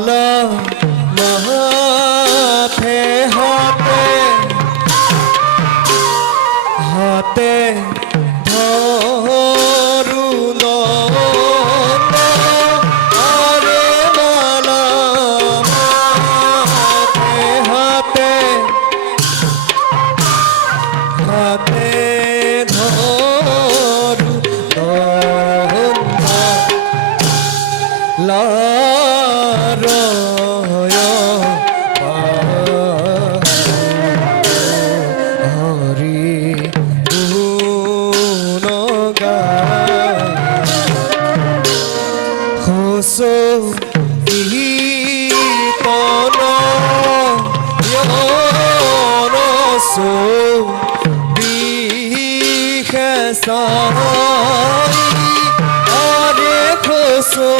মালা মাথে হাতে হাতে ধরুল আরে মালা মাথে হাতে হাতে ধরু লারয় হরি গুণগা হোসো কীর্তন রসো বিশেষাই আরে খোসো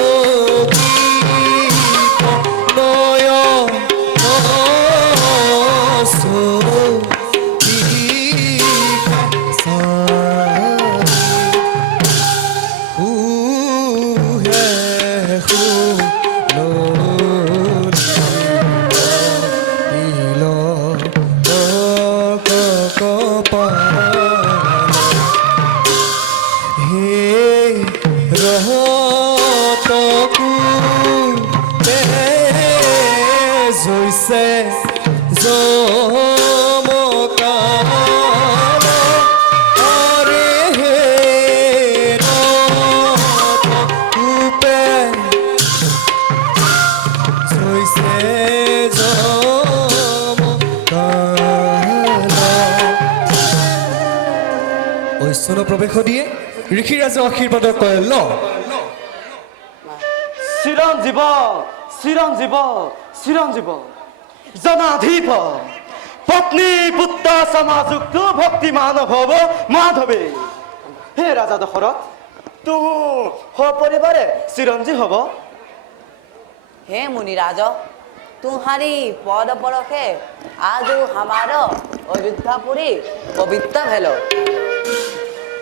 জৈছে জমকাল আরে হে রূপে জৈছে জমকাল ঐশ্বর প্রবেশ দিয়ে ঋষিৰাজে আশীৰ্বাদ কৰিল চিৰঞ্জীৱ চিৰঞ্জীৱ চিৰঞ্জীৱ জনাধীপ পত্নী পুত্ৰ সমাযুক্ত ভক্তি মানৱ মাধৱে হে ৰাজা দশৰথ তুম সপৰিবাৰে চিৰঞ্জীৱ হব हे मुनिराज तुम्हारी पद परोखे आज हमारो अयोध्यापुरी पवित्र भेलो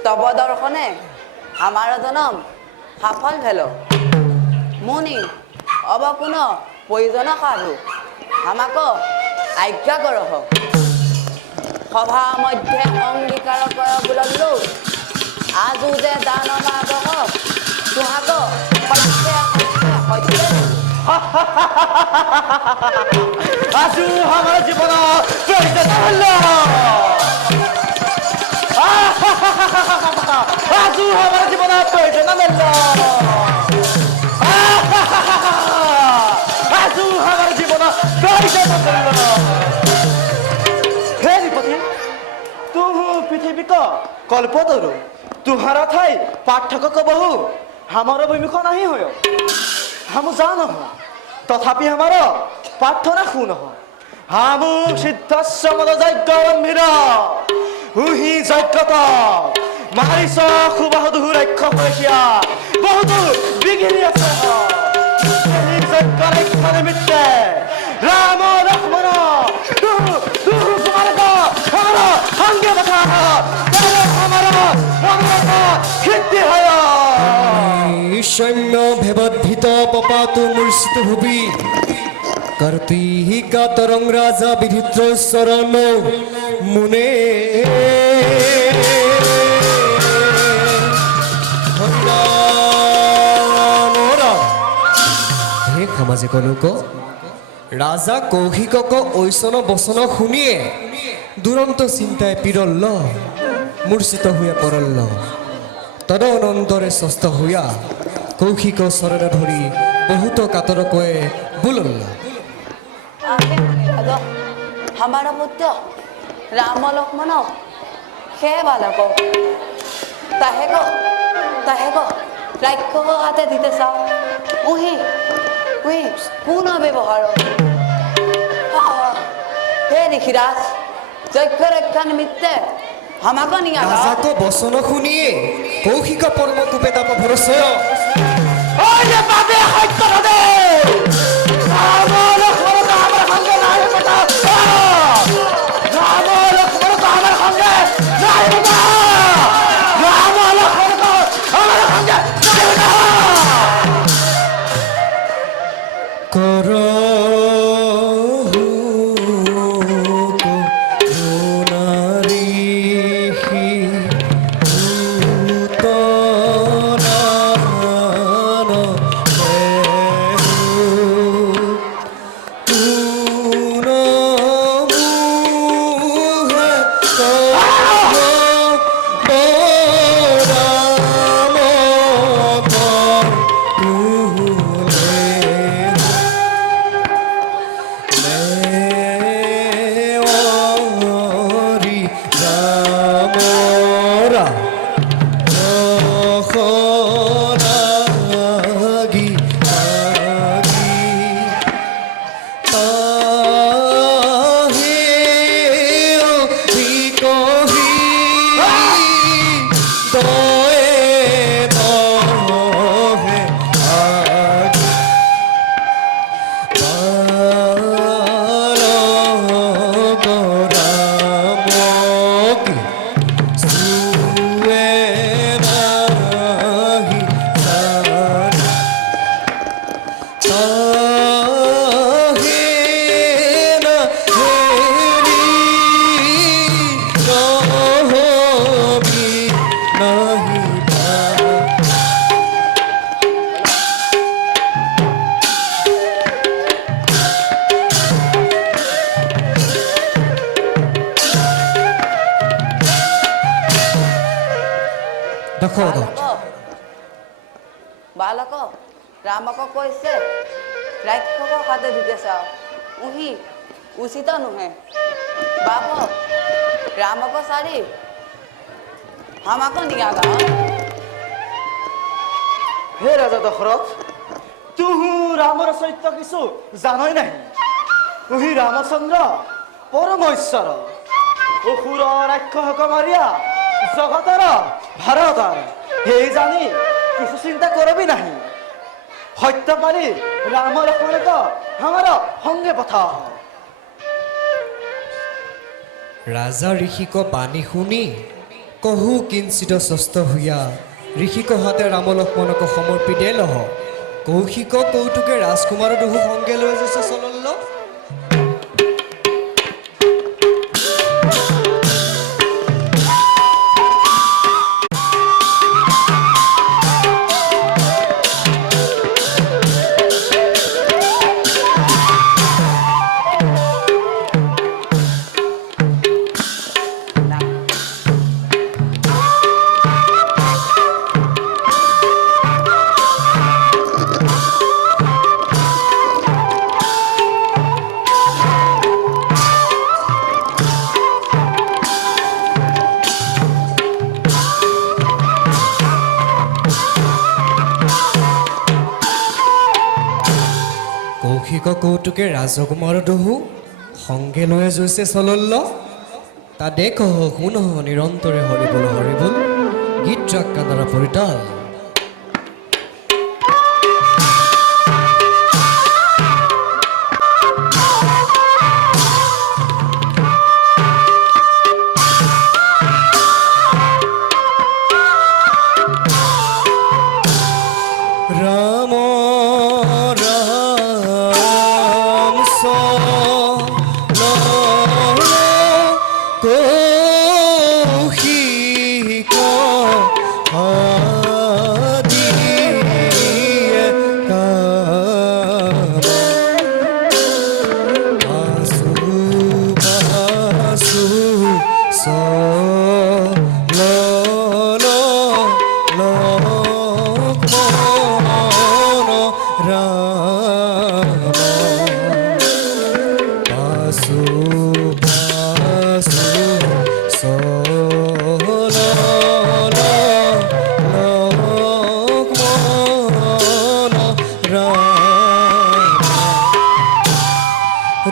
तब दर्शने हमारो जन्म सफल भेलो मुनि अब पुनः प्रयोजन साधु हमको आज्ञा करह सभा मध्य अंगीकार कर बुललो आज जे दान मागह तुहाको आजु हमारा जीवन प्रयोजन हल्ल आजु हमारा जीवन प्रयोजन हल्ल आजु हमारा जीवन प्रयोजन हल्ल हे रिपति तुम पृथ्वी को कल्पतरु तुम्हारा थाई पाठक को बहु हमारा भूमिख नहीं हो हम जान तथापि हमारा प्रार्थना शुन हम सिद्ध समद यज्ञ गंभीर उही यज्ञत मारिस सुबाहुदु राक्षसिया बहुत बिगिरी আছে यज्ञ निमित्ते राम लक्ष्मण तुम्हारा हमारा अंगे बता हमारा सिद्धि है सैन्य भेवद्भित पपातु मूर्छित भुवि कार्तिका तरंग राजा विधित्र शरण मुने हे सामाजिक लोक राजा कौशिকক ঐশন বচন শুনিয়ে দুরন্ত চিন্তায় পিরল্ল মূর্ছিত হইয়া পড়ল তদনন্তরে স্বস্থ হইয়া কৌশিক শরণে ধরি বহুত কাতরকয়ে বুলল हमारा पुत्र राम लक्ष्मण हे बालक ताहेको राक्षस हाथे दीते सा उही पुनः व्यवहार हे ऋषिराज यज्ञ रक्षा निमित्ते हमको नहीं आता राजा को बचन शुनिए कौशिक परम कुपेताप भरसय ओए बाबे हट कर दे राम लक्ष्मण का हमारे संगे नहीं बता राम लक्ष्मण का हमारे संगे नहीं बता राम लक्ष्मण का हमारे संगे नहीं बता কৰ बालक रामक कैसे राक्षस खाते दिखे उही उचित नुहे बाप रामक सारी हमको नियागा হে রাজা দশরথ তুহু রামর সৈত্য কিছু জানই নাই তুহি রামচন্দ্র পরম ঈশ্বর অসুর রাক্ষসক মারিয়া জগতর ভারতর এই জানি কিছু চিন্তা করবি নাহি সত্য পারি রাম লক্ষ্মণক আমার সঙ্গে পঠা ৰাজা ঋষিক বাণী শুনি কহু কিঞ্চিত স্বস্থ হৈয়া ঋষিক হাতে ৰাম লক্ষ্মণক সমৰ্পিতে লহ কৌশিক কৌতুকে ৰাজকুমাৰ দুহু সংগে লৈ গৈছে চলল্ল কৌশিক কৌতুকে ৰাজকুমাৰ দহু সংগে লৈ গৈছে চলল্ল তা দেখ শুন নিৰন্তৰে হৰিবোল হৰিবোল গীত কান্দৰা পৰিতাল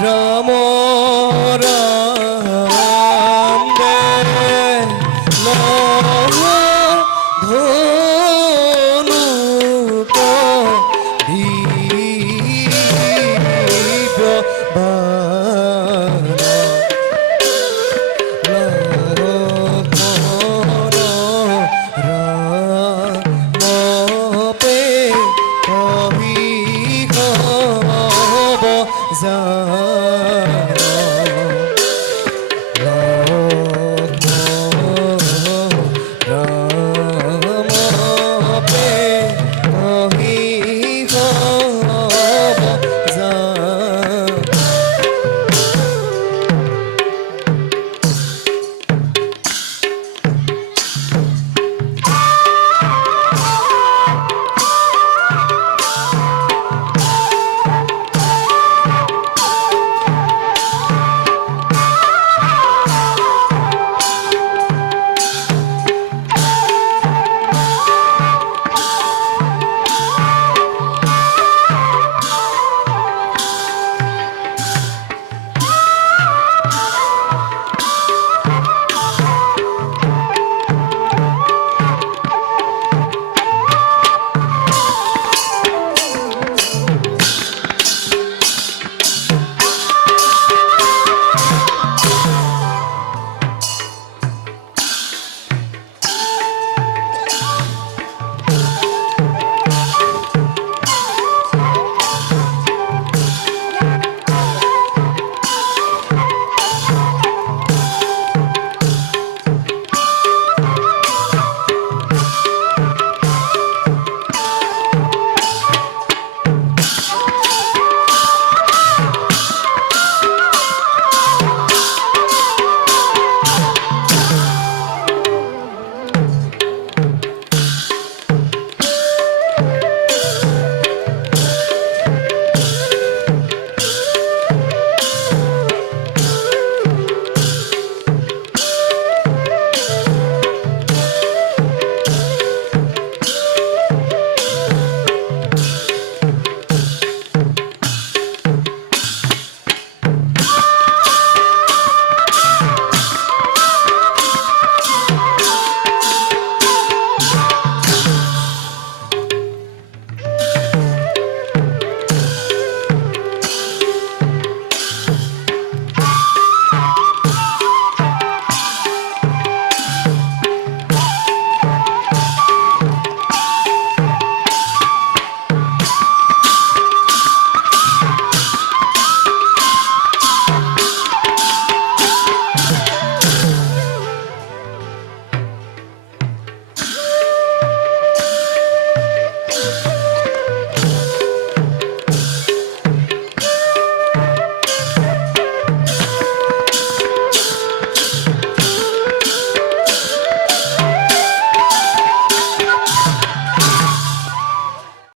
राम राम धनु तो राम पे कभी যা